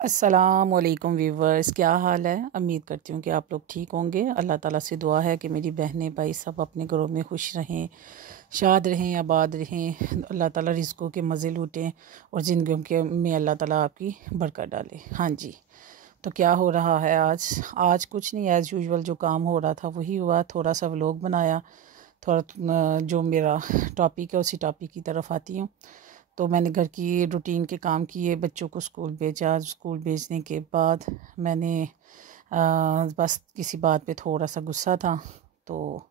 अस्सलामुअलैकुम व्यूवर्स, क्या हाल है। उम्मीद करती हूँ कि आप लोग ठीक होंगे। अल्लाह ताला से दुआ है कि मेरी बहनें भाई सब अपने घरों में खुश रहें, शाद रहें, आबाद रहें। अल्लाह ताला रिज़्क़ों के मज़े लूटें और ज़िंदगियों के में अल्लाह ताला आपकी बरकत डाले। हाँ जी, तो क्या हो रहा है आज। आज कुछ नहीं, एज़ यूजुअल जो काम हो रहा था वही हुआ। थोड़ा सा व्लॉग बनाया, थोड़ा जो मेरा टॉपिक है उसी टॉपिक की तरफ आती हूँ। तो मैंने घर की रूटीन के काम किए, बच्चों को स्कूल भेजा। स्कूल भेजने के बाद मैंने बस किसी बात पे थोड़ा सा गुस्सा था, तो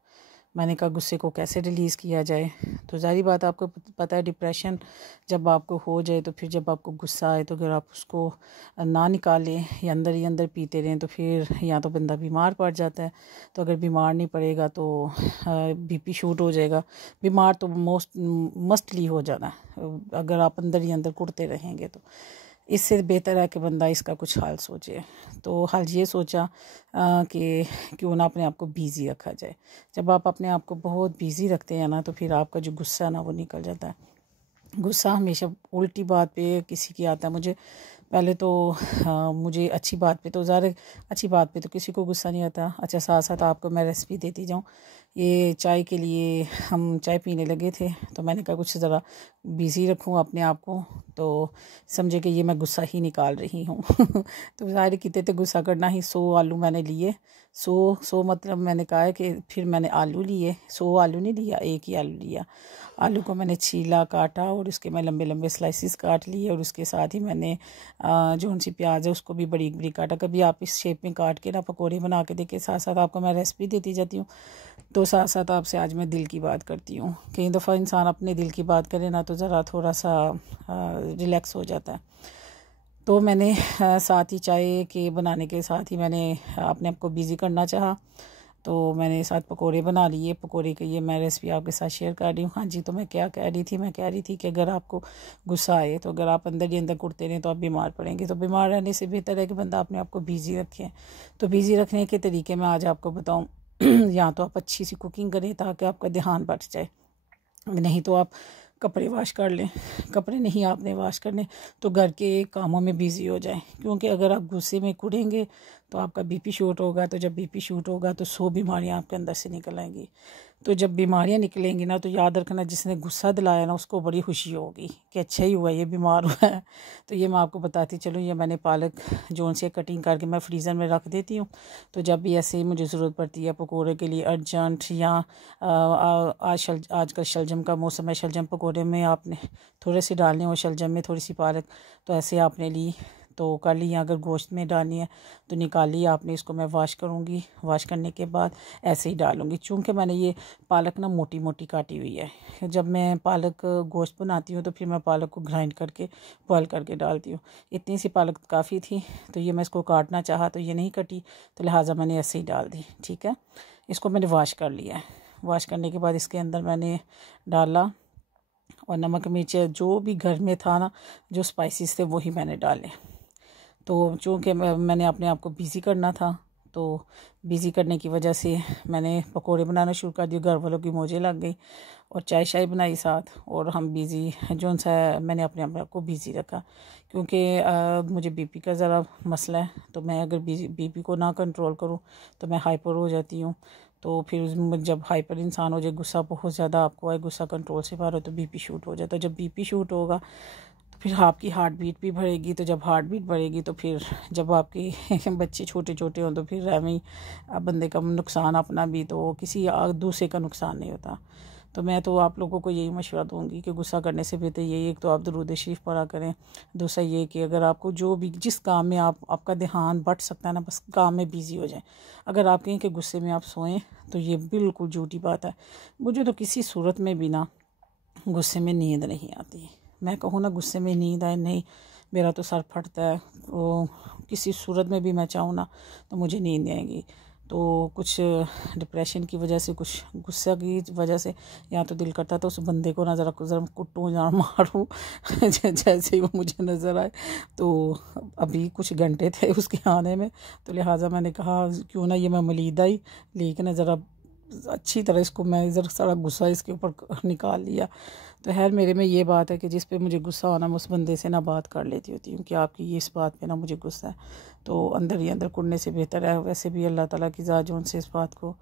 मैंने कहा गुस्से को कैसे रिलीज़ किया जाए। तो ज़ाहिर बात है, आपको पता है डिप्रेशन जब आपको हो जाए तो फिर जब आपको गुस्सा आए तो अगर आप उसको ना निकालें या अंदर ही अंदर पीते रहें तो फिर या तो बंदा बीमार पड़ जाता है। तो अगर बीमार नहीं पड़ेगा तो बीपी शूट हो जाएगा। बीमार तो मस्टली हो जाना है अगर आप अंदर ही अंदर कुटते रहेंगे। तो इससे बेहतर है कि बंदा इसका कुछ हाल सोचे। तो हाल ये सोचा कि क्यों ना अपने आप को बिज़ी रखा जाए। जब आप अपने आप को बहुत बिज़ी रखते हैं ना तो फिर आपका जो गुस्सा है ना वो निकल जाता है। गुस्सा हमेशा उल्टी बात पे किसी की आता है। मुझे पहले तो मुझे अच्छी बात पे तो ज़्यादा, अच्छी बात पे तो किसी को गुस्सा नहीं आता। अच्छा, साथ साथ आपको मैं रेसिपी देती जाऊँ। ये चाय के लिए हम चाय पीने लगे थे, तो मैंने कहा कुछ ज़रा बिज़ी रखूँ अपने आप को, तो समझे कि ये मैं गुस्सा ही निकाल रही हूँ। तो ज़ाहिर कितने थे गुस्सा करना ही। 100 आलू मैंने लिए। 100 मतलब मैंने कहा है कि फिर मैंने आलू लिए। 100 आलू नहीं लिया, एक ही आलू लिया। आलू को मैंने छीला, काटा और उसके मैं लंबे लंबे स्लाइसिस काट लिए। और उसके साथ ही मैंने जो उनसी प्याज है उसको भी बड़ी बड़ी काटा। कभी आप इस शेप में काट के ना पकौड़े बना के देखिए। साथ साथ आपको मैं रेसिपी देती जाती हूँ। तो साथ साथ आपसे आज मैं दिल की बात करती हूँ। कई दफ़ा इंसान अपने दिल की बात करे ना तो ज़रा थोड़ा सा रिलैक्स हो जाता है। तो मैंने साथ ही चाय के बनाने के साथ ही मैंने अपने आप को बिज़ी करना चाहा, तो मैंने साथ पकोड़े बना लिए। पकोड़े के ये मैं रेसिपी आपके साथ शेयर कर रही हूँ। हाँ जी, तो मैं क्या कह रही थी, मैं कह रही थी कि अगर आपको गुस्सा आए तो अगर आप अंदर ही अंदर कुटते रहें तो आप बीमार पड़ेंगे। तो बीमार रहने से बेहतर है कि बंदा अपने आप को बिज़ी रखे। तो बिज़ी रखने के तरीके मैं आज आपको बताऊँ। या तो आप अच्छी सी कुकिंग करें ताकि आपका ध्यान बट जाए, नहीं तो आप कपड़े वॉश कर लें। कपड़े नहीं आपने वॉश करने तो घर के कामों में बिज़ी हो जाएं। क्योंकि अगर आप गुस्से में कुड़ेंगे तो आपका बीपी शूट होगा। तो जब बीपी शूट होगा तो 100 बीमारियां आपके अंदर से निकल आएंगी। तो जब बीमारियां निकलेंगी ना तो याद रखना, जिसने गुस्सा दिलाया ना उसको बड़ी खुशी होगी कि अच्छा ही हुआ ये बीमार हुआ है। तो ये मैं आपको बताती चलूँ। ये मैंने पालक जो उनसे कटिंग करके मैं फ्रीज़र में रख देती हूँ। तो जब भी ऐसे ही मुझे ज़रूरत पड़ती है पकौड़े के लिए अर्जेंट, या आजकल शलजम का मौसम है, शलजम पकौड़े में आपने थोड़े से डालने और शलजम में थोड़ी सी पालक, तो ऐसे आपने ली तो कर ली। अगर गोश्त में डालनी है तो निकाली आपने। इसको मैं वॉश करूँगी, वॉश करने के बाद ऐसे ही डालूँगी। चूँकि मैंने ये पालक ना मोटी मोटी काटी हुई है। जब मैं पालक गोश्त बनाती हूँ तो फिर मैं पालक को ग्राइंड करके बॉयल करके डालती हूँ। इतनी सी पालक काफ़ी थी, तो ये मैं इसको काटना चाहा तो ये नहीं कटी, तो लिहाजा मैंने ऐसे ही डाल दी। ठीक है, इसको मैंने वॉश कर लिया है। वॉश करने के बाद इसके अंदर मैंने डाला और नमक मिर्च जो भी घर में था ना, जो स्पाइसेस थे वही मैंने डाले। तो चूँकि मैंने अपने आप को बिज़ी करना था, तो बिज़ी करने की वजह से मैंने पकोड़े बनाना शुरू कर दिए। घर वालों की मौजें लग गई और चाय शाय बनाई साथ, और हम बिज़ी जो सा मैंने अपने आप को बिज़ी रखा। क्योंकि मुझे बीपी का ज़रा मसला है, तो मैं अगर बीपी को ना कंट्रोल करूँ तो मैं हाइपर हो जाती हूँ। तो फिर जब हाइपर इंसान हो जाए, गुस्सा बहुत ज़्यादा आपको आए, गुस्सा कंट्रोल से बाहर हो, तो बीपी शूट हो जाता है। जब बीपी शूट होगा तो फिर आपकी हार्ट बीट भी बढ़ेगी। तो जब हार्ट बीट बढ़ेगी तो फिर जब आपके बच्चे छोटे छोटे हों तो फिर हमें बंदे का नुकसान अपना भी, तो किसी दूसरे का नुकसान नहीं होता। तो मैं तो आप लोगों को यही मशवरा दूंगी कि गुस्सा करने से बेहतर यही, एक तो आप दरूद शरीफ पढ़ा करें। दूसरा ये कि अगर आपको जो भी जिस काम में आपका ध्यान बट सकता है ना, बस काम में बिज़ी हो जाए। अगर आप कहें कि गुस्से में आप सोएं तो ये बिल्कुल झूठी बात है। मुझे तो किसी सूरत में भी ना गुस्से में नींद नहीं आती। मैं कहूँ ना गुस्से में नींद आए, नहीं, मेरा तो सर फटता है। वो किसी सूरत में भी मैं चाहूँ ना तो मुझे नींद नहीं आएगी। तो कुछ डिप्रेशन की वजह से, कुछ गुस्सा की वजह से, या तो दिल करता तो उस बंदे को ना ज़रा कुटूँ या मारूँ जैसे ही वो मुझे नज़र आए। तो अभी कुछ घंटे थे उसके आने में, तो लिहाजा मैंने कहा क्यों ना ये मैं मलीदा ही लेकिन ज़रा अच्छी तरह इसको मैं इधर सारा गुस्सा इसके ऊपर निकाल लिया। तो खैर मेरे में ये बात है कि जिस पे मुझे गुस्सा होना मैं उस बंदे से ना बात कर लेती होती हूँ कि आपकी ये इस बात पे ना मुझे गुस्सा है, तो अंदर ही अंदर कुड़ने से बेहतर है। वैसे भी अल्लाह ताला की ज़ात जो उनसे इस बात को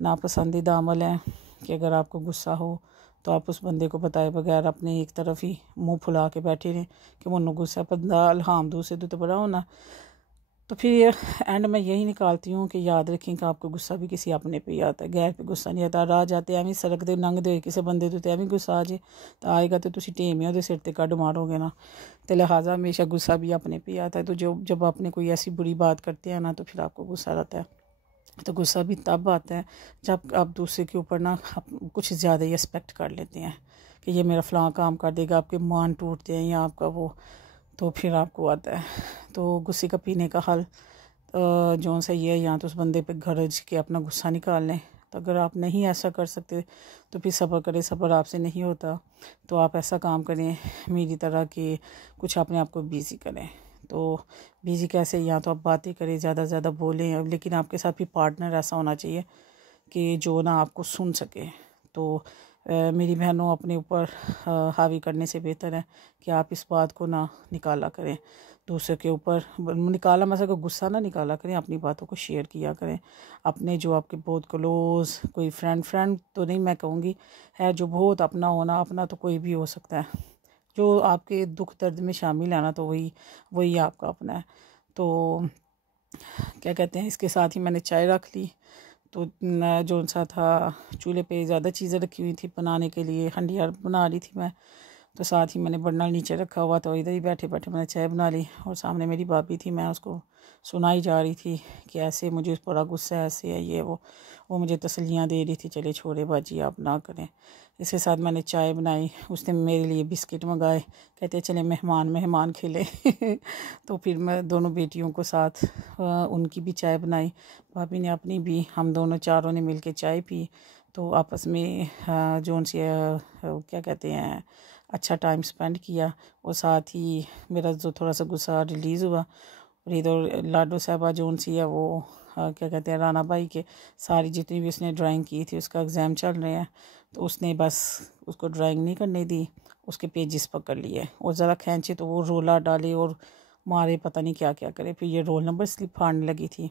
नापसंदीदा अमल है कि अगर आपको गुस्सा हो तो आप उस बंदे को बताए बगैर अपने एक तरफ ही मुंह फुला के बैठे रहें कि मुन्नू गुस्सा बंदा अलहाम दूसरे तो बड़ा होना। तो फिर ये एंड में यही निकालती हूँ कि याद रखें कि आपको गुस्सा भी किसी अपने पे ही आता है, गैर पे गुस्सा नहीं आता। राह जाते एवं सड़क दे लंघ दे किसी बंदे तो एवं गुस्सा आ जाए तो आएगा तो तुम टेम ही सिर ते कड़ मारोगे ना। तो लिहाजा हमेशा गुस्सा भी अपने पे ही आता है। तो जब आपने कोई ऐसी बुरी बात करते हैं ना तो फिर आपको गुस्सा आता है। तो गुस्सा भी तब आता है जब आप दूसरे के ऊपर ना कुछ ज़्यादा ही एक्सपेक्ट कर लेते हैं कि ये मेरा फ़लाँ काम कर देगा, आपके मान टूटते हैं या आपका वो, तो फिर आपको आता है। तो गुस्से का पीने का हल जो सही है, या तो उस बंदे पे गरज के अपना गुस्सा निकाल लें। तो अगर आप नहीं ऐसा कर सकते तो फिर सब्र करें, सब्र आपसे नहीं होता तो आप ऐसा काम करें मेरी तरह कि कुछ अपने आप को बिज़ी करें। तो बिज़ी कैसे, या तो आप बातें करें, ज़्यादा से ज़्यादा बोलें, लेकिन आपके साथ भी पार्टनर ऐसा होना चाहिए कि जो ना आपको सुन सके। तो मेरी बहनों, अपने ऊपर हावी करने से बेहतर है कि आप इस बात को ना निकाला करें दूसरे के ऊपर। निकाला मतलब को गुस्सा ना निकाला करें, अपनी बातों को शेयर किया करें। अपने जो आपके बहुत क्लोज़ कोई फ्रेंड तो नहीं मैं कहूँगी है, जो बहुत अपना होना, अपना तो कोई भी हो सकता है, जो आपके दुख दर्द में शामिल है ना, तो वही आपका अपना है। तो क्या कहते हैं, इसके साथ ही मैंने चाय रख ली। तो जो सा था चूल्हे पे ज़्यादा चीज़ें रखी हुई थी बनाने के लिए, हंडिया बना रही थी मैं। तो साथ ही मैंने बर्नल नीचे रखा हुआ, तो इधर ही बैठे बैठे मैंने चाय बना ली। और सामने मेरी भाभी थी, मैं उसको सुनाई जा रही थी कि ऐसे मुझे उस बड़ा गुस्सा है, ऐसे है ये वो मुझे तसल्लियाँ दे रही थी, चले छोड़े बाजी आप ना करें। इसके साथ मैंने चाय बनाई, उसने मेरे लिए बिस्किट मंगाए, कहते चले मेहमान खेले तो फिर मैं दोनों बेटियों को साथ उनकी भी चाय बनाई, भाभी ने अपनी भी, हम दोनों चारों ने मिल के चाय पी। तो आपस में जो उनसे क्या कहते हैं अच्छा टाइम स्पेंड किया। और साथ ही मेरा जो थोड़ा सा गुस्सा रिलीज़ हुआ। और इधर लाडो साहबा जो उनसी है वो क्या कहते हैं राना भाई के सारी जितनी भी उसने ड्राइंग की थी उसका एग्ज़ाम चल रहे हैं, तो उसने बस उसको ड्राइंग नहीं करने दी, उसके पेजेस पकड़ लिए और ज़रा खींचे तो वो रोला डाले और मारे, पता नहीं क्या क्या करे। फिर ये रोल नंबर स्लिप फाड़ने लगी थी।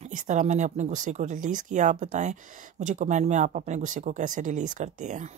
इस तरह मैंने अपने गुस्से को रिलीज़ किया। आप बताएं मुझे कमेंट में आप अपने गुस्से को कैसे रिलीज़ करते हैं।